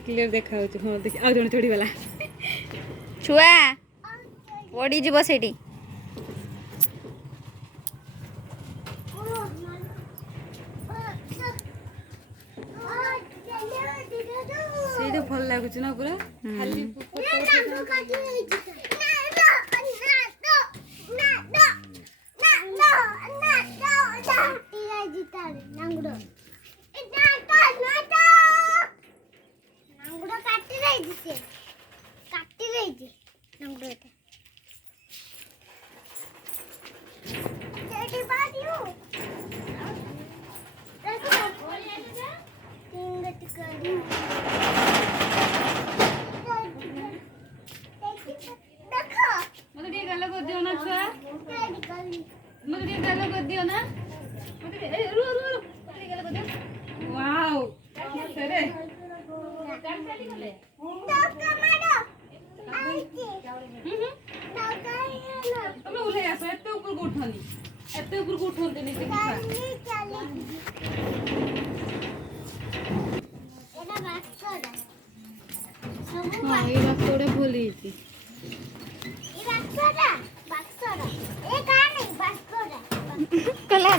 clear देखा हाँ देख आ जन चढ़ी वाला छुआ पड़ी जीव सेठी ସେଇଟା ଭଲ ଲାଗୁଛି ନା ପୁରା ଖାଲି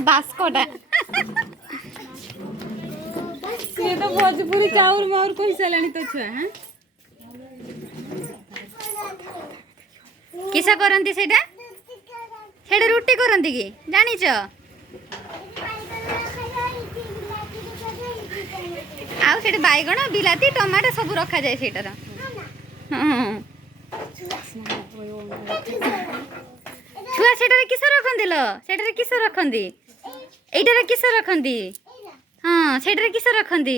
बास्कोटा ये तो भोजपुरी चाउर माउर कही सालानी तो छुआ हैं किस करंती सेटा सेटा रुटी करंती की जानी छ आउ सेटा बाइगण बिलाती टमाटर सब रखा जाए सेटार छुआ सेटारे किस रखंती लो सेटारे किस रखंती एटारे किस रखंती हाँ सेटारे किस रखंती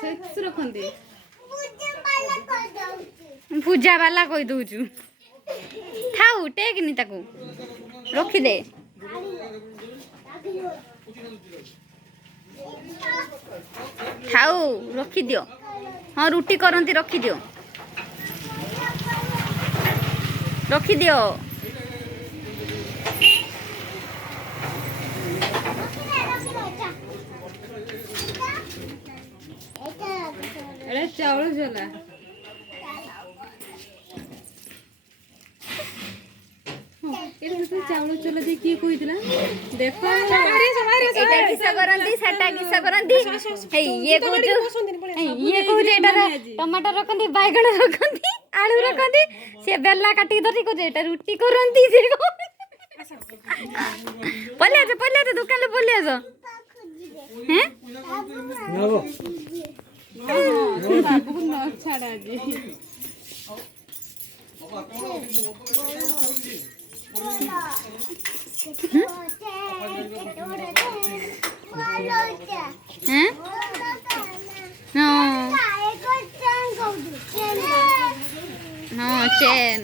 से किस रखंती पूजा वाला कहि दउछु थाउ टेकनी ताकू रखी दे थाउ रखी दियो हाँ रुटी करंती रखी दियो रखी दियो अरे चावल जला चावल चला दे की कोई दिला देखो एटा किसा करंती सेटा किसा करंती हे ये को एटा टमाटर रखंती बैगण रखंती आलू रखंती से बेला काटी धरी को एटा रुटी करंती से को पले जा दुकान ले पले जा हैं बाबू को न छाड़ा जी हैं हाँ चेन